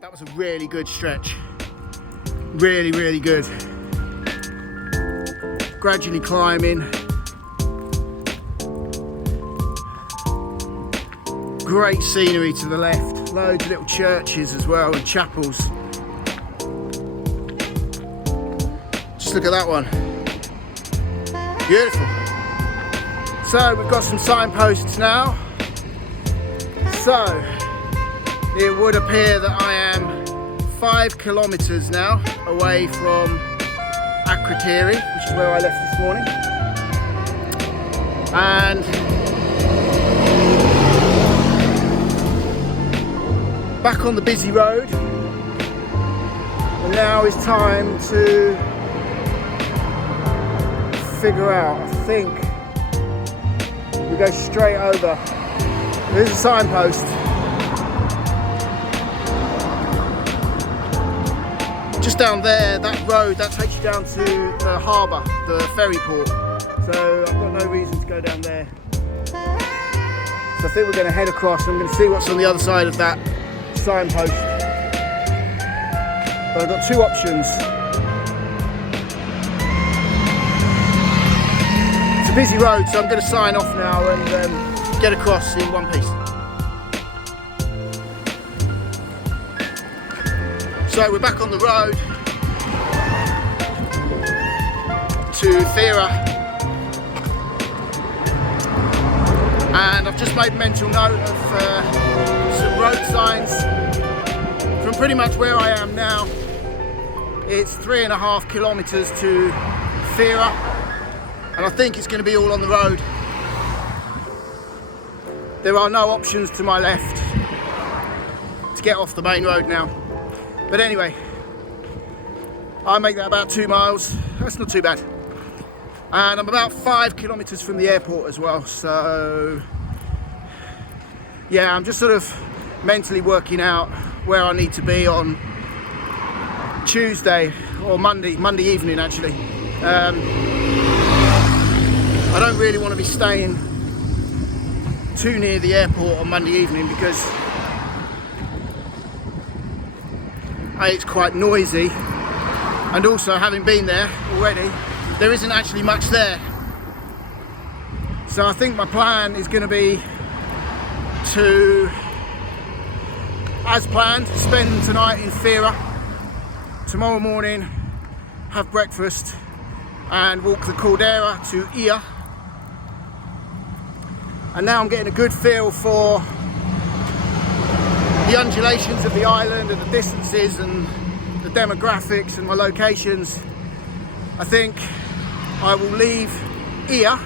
That was a really good stretch. Really, really good. Gradually climbing. Great scenery to the left. Loads of little churches as well and chapels. Just look at that one. Beautiful. So we've got some signposts now. So it would appear that I am 5 kilometers now away from Akrotiri, which is where I left this morning. And back on the busy road. And now is time to figure out, I think we go straight over. There's a signpost. Just down there, that road, that takes you down to the harbour, the ferry port. So I've got no reason to go down there. So I think we're going to head across. I'm going to see what's on the other side of that signpost. But I've got two options. It's a busy road, so I'm going to sign off now and get across in one piece. So we're back on the road to Fira, and I've just made mental note of some road signs. From pretty much where I am now, it's 3.5 kilometers to Fira, and I think it's going to be all on the road. There are no options to my left to get off the main road now. But anyway, I make that about 2 miles. That's not too bad. And I'm about 5 kilometers from the airport as well. So yeah, I'm just sort of mentally working out where I need to be on Tuesday or Monday evening actually. I don't really want to be staying too near the airport on Monday evening because it's quite noisy, and also having been there already, there isn't actually much there. So I think my plan is going to be to, as planned, spend tonight in Fira, tomorrow morning have breakfast and walk the Caldera to Ia. And now I'm getting a good feel for the undulations of the island and the distances and the demographics and my locations. I think I will leave Ia,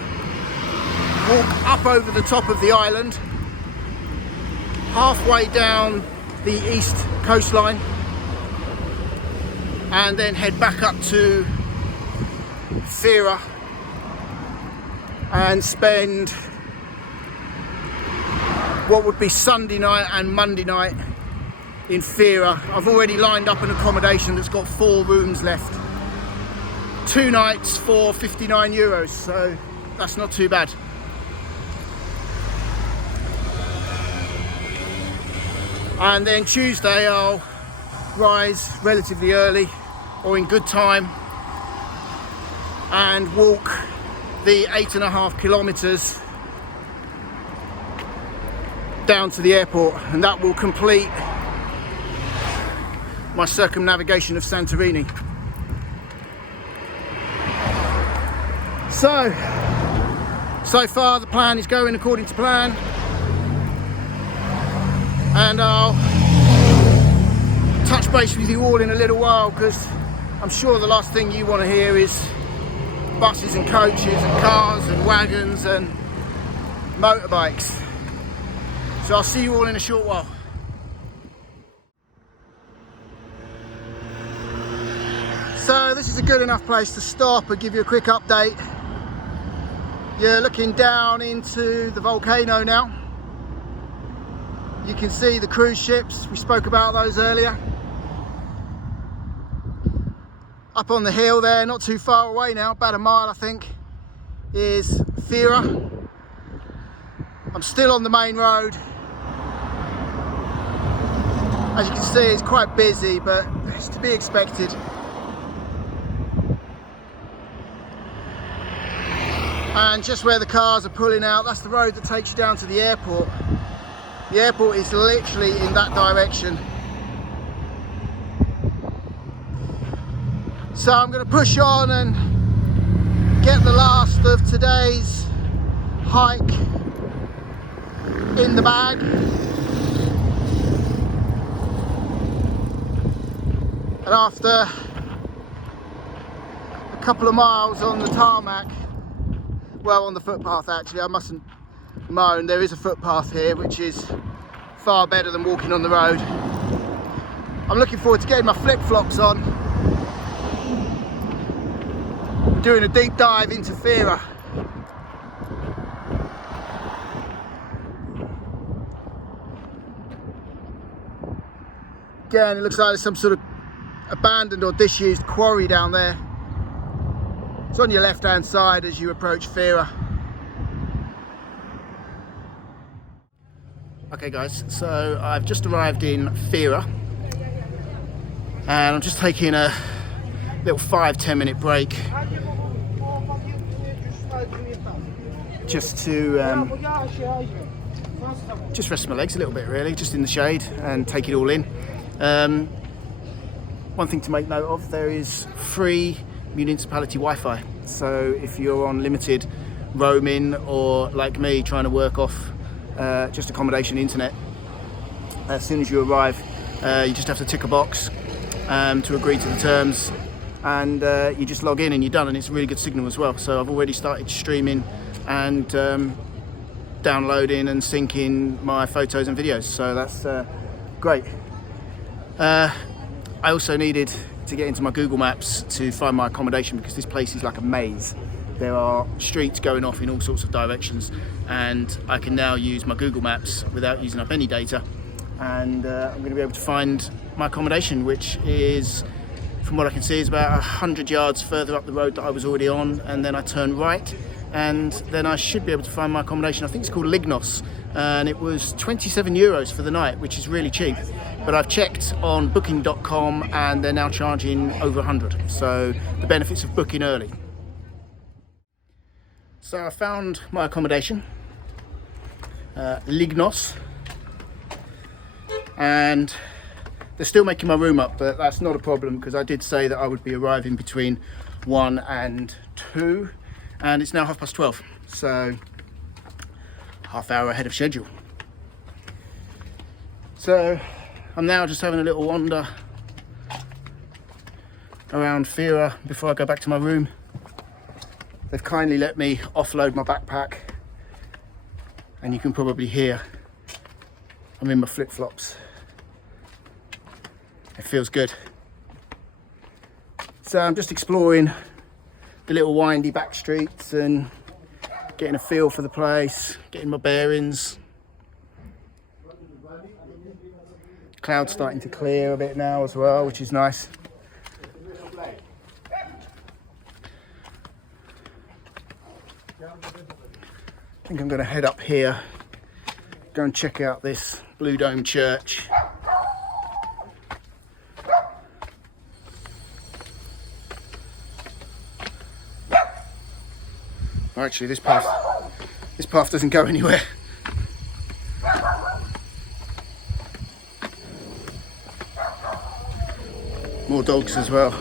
walk up over the top of the island, halfway down the east coastline, and then head back up to Fira and spend what would be Sunday night and Monday night in Fira. I've already lined up an accommodation that's got 4 rooms left. 2 nights for €59, so that's not too bad. And then Tuesday I'll rise relatively early or in good time and walk the 8.5 kilometers down to the airport, and that will complete my circumnavigation of Santorini. So far the plan is going according to plan, and I'll touch base with you all in a little while, because I'm sure the last thing you want to hear is buses and coaches and cars and wagons and motorbikes. So I'll see you all in a short while. So this is a good enough place to stop and give you a quick update. You're looking down into the volcano now. You can see the cruise ships, we spoke about those earlier. Up on the hill there, not too far away now, about a mile I think, is Fira. I'm still on the main road. As you can see, it's quite busy, but it's to be expected. And just where the cars are pulling out, that's the road that takes you down to the airport. The airport is literally in that direction. So I'm going to push on and get the last of today's hike in the bag. And after a couple of miles on the tarmac, well, on the footpath actually, I mustn't moan, there is a footpath here which is far better than walking on the road. I'm looking forward to getting my flip-flops on, doing a deep dive into Fira. Again, it looks like there's some sort of abandoned or disused quarry down there. It's on your left hand side as you approach Fira. Okay guys, so I've just arrived in Fira and I'm just taking a little 5-10 minute break just to just rest my legs a little bit, really, just in the shade and take it all in. One thing to make note of, there is free municipality Wi-Fi, so if you're on limited roaming or like me trying to work off just accommodation internet, as soon as you arrive you just have to tick a box to agree to the terms, and you just log in and you're done, and it's a really good signal as well. So I've already started streaming and downloading and syncing my photos and videos, so that's great. I also needed to get into my Google Maps to find my accommodation, because this place is like a maze. There are streets going off in all sorts of directions, and I can now use my Google Maps without using up any data, and I'm going to be able to find my accommodation, which is, from what I can see, is about 100 yards further up the road that I was already on, and then I turn right and then I should be able to find my accommodation. I think it's called Lignos, and it was 27 euros for the night, which is really cheap. But I've checked on booking.com and they're now charging over 100. So the benefits of booking early. So I found my accommodation, Lignos, and they're still making my room up, but that's not a problem, because I did say that I would be arriving between 1 and 2, and it's now 12:30, so half hour ahead of schedule. So I'm now just having a little wander around Fira before I go back to my room. They've kindly let me offload my backpack, and you can probably hear I'm in my flip-flops. It feels good. So I'm just exploring the little windy back streets and getting a feel for the place, getting my bearings. Clouds starting to clear a bit now as well, which is nice. I think I'm going to head up here, go and check out this Blue Dome Church. Actually, this path doesn't go anywhere. More dogs as well.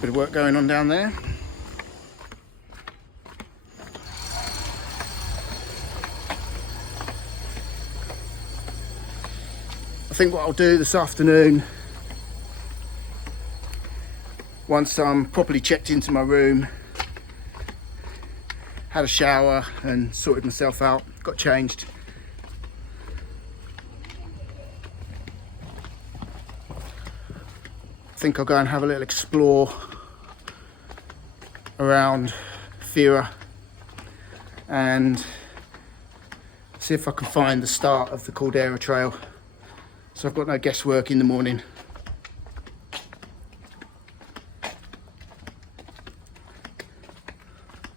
Bit of work going on down there. I think what I'll do this afternoon, once I'm properly checked into my room, had a shower and sorted myself out, got changed, I think I'll go and have a little explore around Fira and see if I can find the start of the Caldera Trail, so I've got no guesswork in the morning.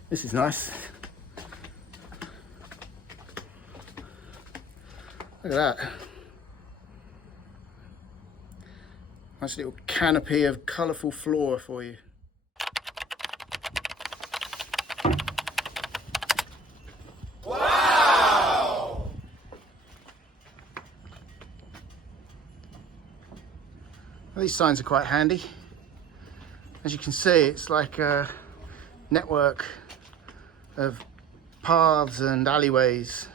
This is nice. Look at that. Nice little canopy of colourful flora for you. Wow! Well, these signs are quite handy. As you can see, it's like a network of paths and alleyways.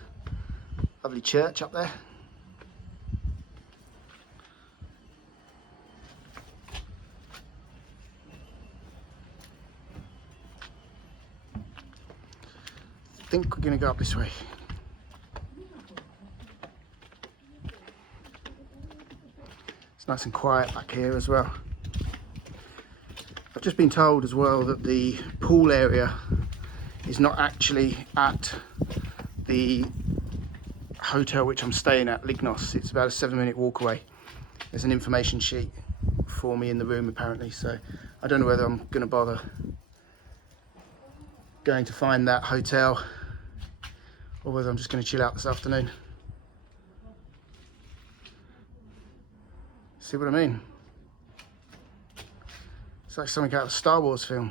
Lovely church up there. I think we're going to go up this way. It's nice and quiet back here as well. I've just been told as well that the pool area is not actually at the hotel which I'm staying at, Lignos. It's about a 7-minute walk away. There's an information sheet for me in the room apparently, so I don't know whether I'm going to bother going to find that hotel or whether I'm just going to chill out this afternoon. See what I mean? It's like something out of a Star Wars film.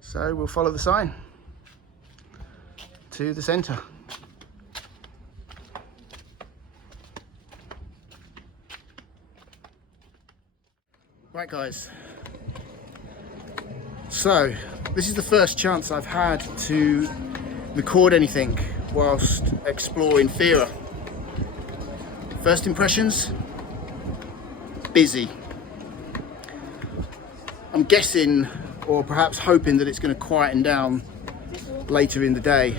So we'll follow the sign to the centre. Right guys, so this is the first chance I've had to record anything whilst exploring Fira. First impressions, busy. I'm guessing, or perhaps hoping, that it's going to quieten down later in the day.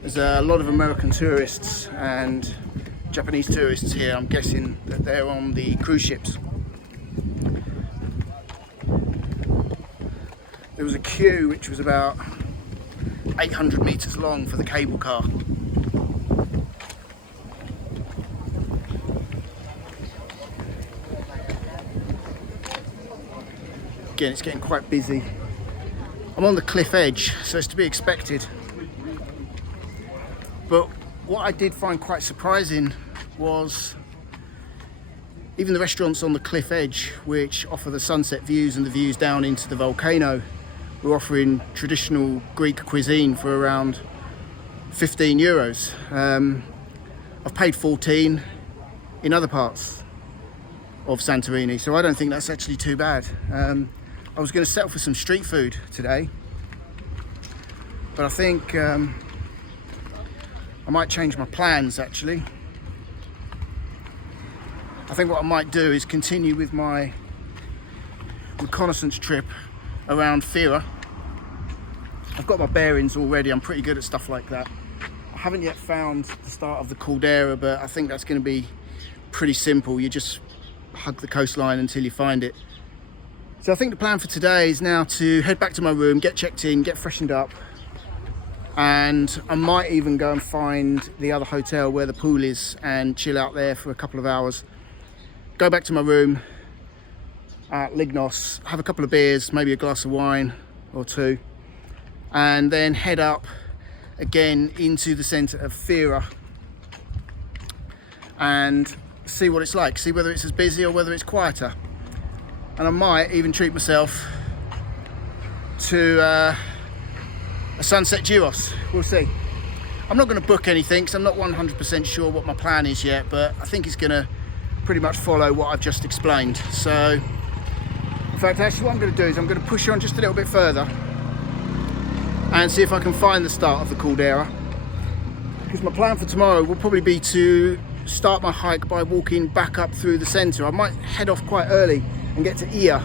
There's a lot of American tourists and Japanese tourists here. I'm guessing that they're on the cruise ships. There was a queue which was about 800 metres long for the cable car. Again, it's getting quite busy. I'm on the cliff edge, so it's to be expected. But what I did find quite surprising was even the restaurants on the cliff edge, which offer the sunset views and the views down into the volcano, were offering traditional Greek cuisine for around 15 euros. I've paid 14 in other parts of Santorini, so I don't think that's actually too bad. I was going to settle for some street food today, but I think I might change my plans actually. I think what I might do is continue with my reconnaissance trip around Fira. I've got my bearings already, I'm pretty good at stuff like that. I haven't yet found the start of the caldera, but I think that's going to be pretty simple. You just hug the coastline until you find it. So I think the plan for today is now to head back to my room, get checked in, get freshened up, and I might even go and find the other hotel where the pool is and chill out there for a couple of hours. Go back to my room at Lignos, have a couple of beers, maybe a glass of wine or two, and then head up again into the centre of Fira and see what it's like, see whether it's as busy or whether it's quieter. And I might even treat myself to a sunset gyros. We'll see. I'm not going to book anything because I'm not 100% sure what my plan is yet, but I think it's going to pretty much follow what I've just explained. So in fact, actually what I'm going to do is I'm going to push on just a little bit further and see if I can find the start of the caldera, because my plan for tomorrow will probably be to start my hike by walking back up through the centre. I might head off quite early and get to Ia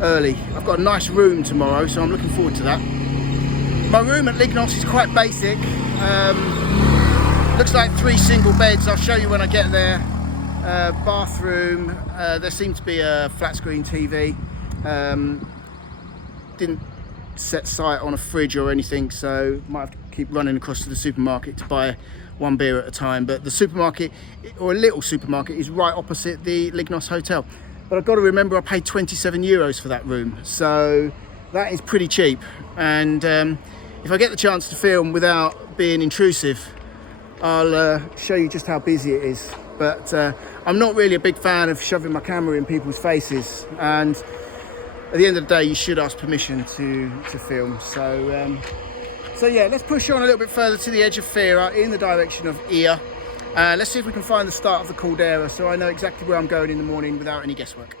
early. I've got a nice room tomorrow, so I'm looking forward to that. My room at Lignos is quite basic. Looks like 3 single beds. I'll show you when I get there. Bathroom, there seemed to be a flat screen TV. Didn't set sight on a fridge or anything, so might have to keep running across to the supermarket to buy 1 beer at a time. But the supermarket, or a little supermarket, is right opposite the Lignos hotel. But I've got to remember I paid 27 euros for that room, so that is pretty cheap. And if I get the chance to film without being intrusive, I'll show you just how busy it is. But I'm not really a big fan of shoving my camera in people's faces, and at the end of the day you should ask permission to film. So yeah, let's push on a little bit further to the edge of Fira in the direction of Ia. Let's see if we can find the start of the caldera so I know exactly where I'm going in the morning without any guesswork.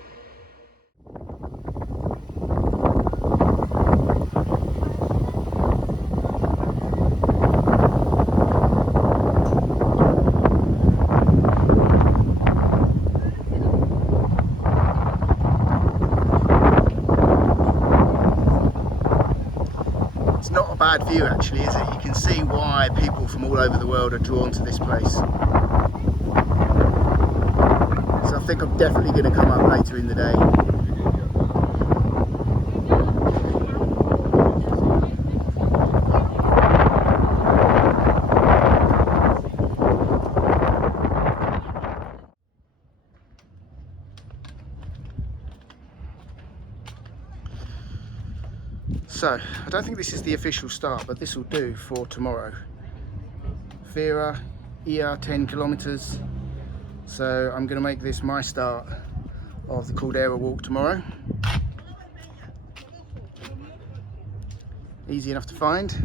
Bad view actually, is it? You can see why people from all over the world are drawn to this place. So I think I'm definitely going to come up later in the day. So, I don't think this is the official start, but this will do for tomorrow. Fira, Ia, 10 kilometers. So I'm going to make this my start of the caldera walk tomorrow. Easy enough to find.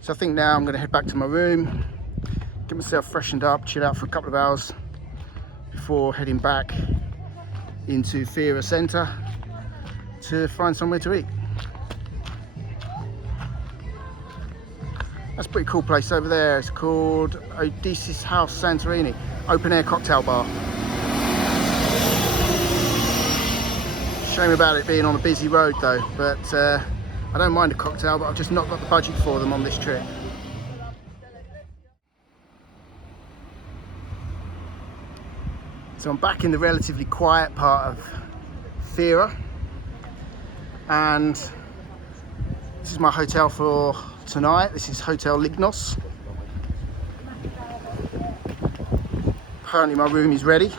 So I think now I'm going to head back to my room, get myself freshened up, chill out for a couple of hours before heading back into Fira Centre to find somewhere to eat. That's a pretty cool place over there. It's called Odysseus House Santorini, open air cocktail bar. Shame about it being on a busy road though, but I don't mind a cocktail, but I've just not got the budget for them on this trip. So I'm back in the relatively quiet part of Fira, and this is my hotel for tonight. This is Hotel Lignos. Apparently my room is ready,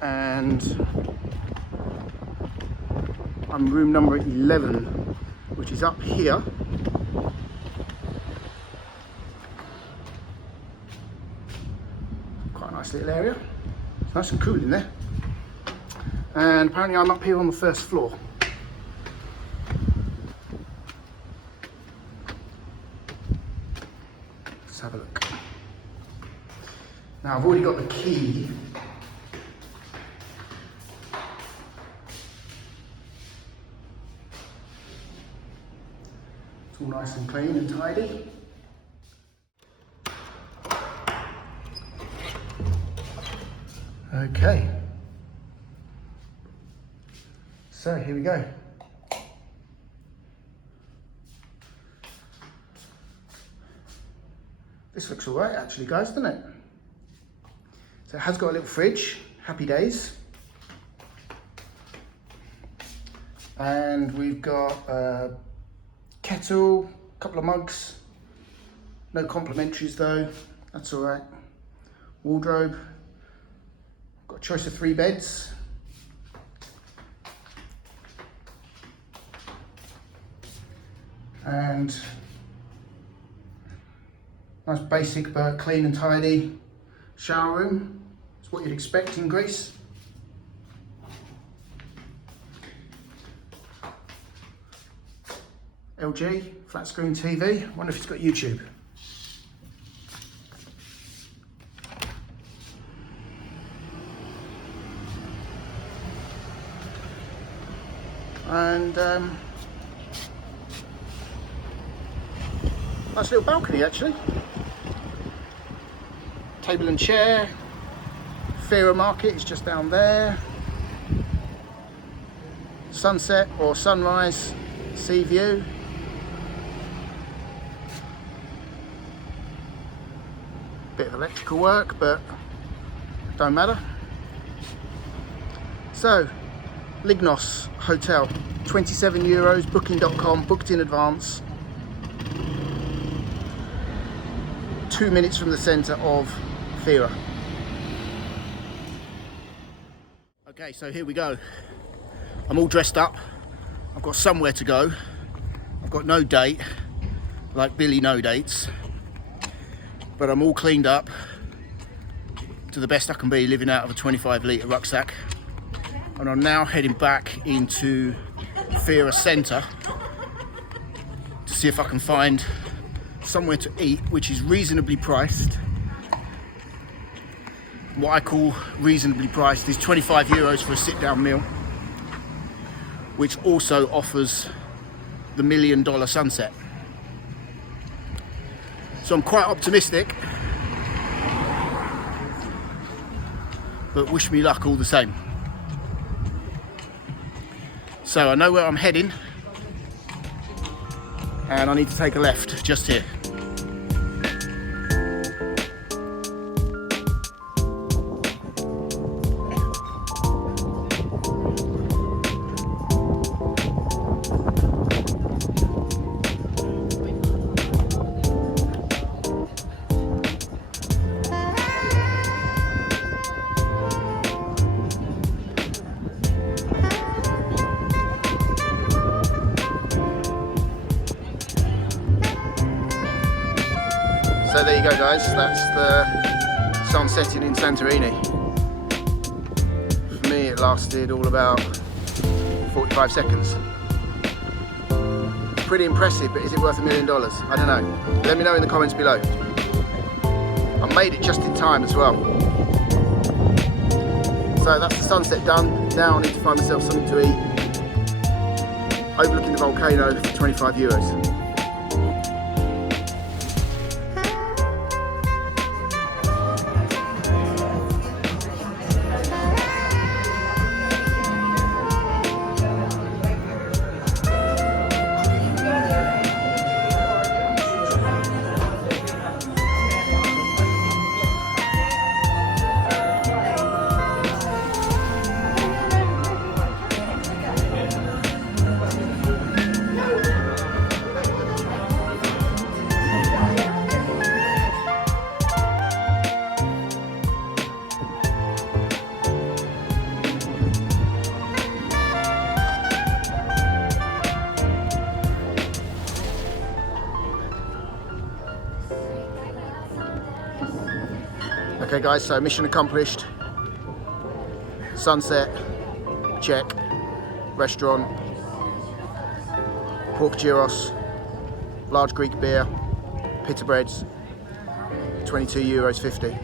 and I'm room number 11, which is up here. Quite a nice little area. It's nice and cool in there. And apparently I'm up here on the first floor. Let's have a look. Now I've already got the key. It's all nice and clean and tidy. Okay. So here we go. This looks all right actually, guys, doesn't it? So it has got a little fridge, happy days. And we've got a kettle, a couple of mugs. No complimentaries though, that's all right. Wardrobe. Got a choice of 3 beds. And nice basic but clean and tidy shower room. It's what you'd expect in Greece. LG, flat screen TV. I wonder if it's got YouTube. And nice little balcony actually. Table and chair. Fira Market is just down there. Sunset or sunrise, sea view. Bit of electrical work, but don't matter. So, Lignos Hotel, 27 euros, booking.com, booked in advance. 2 minutes from the centre of Fira. Okay, so here we go. I'm all dressed up. I've got somewhere to go. I've got no date, like Billy no dates. But I'm all cleaned up to the best I can be, living out of a 25-litre rucksack. And I'm now heading back into Fira Centre to see if I can find somewhere to eat which is reasonably priced. What I call reasonably priced is 25 euros for a sit-down meal, which also offers the $1 million sunset. So I'm quite optimistic, but wish me luck all the same. So I know where I'm heading, and I need to take a left just here. So there you go guys, that's the sun setting in Santorini. For me it lasted all about 45 seconds. Pretty impressive, but is it worth $1 million? I don't know. Let me know in the comments below. I made it just in time as well. So that's the sunset done. Now I need to find myself something to eat, overlooking the volcano for 25 euros. Okay guys, so mission accomplished. Sunset, check. Restaurant, pork gyros, large Greek beer, pita breads, 22 euros 50.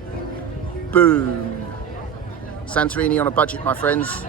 Boom! Santorini on a budget, my friends.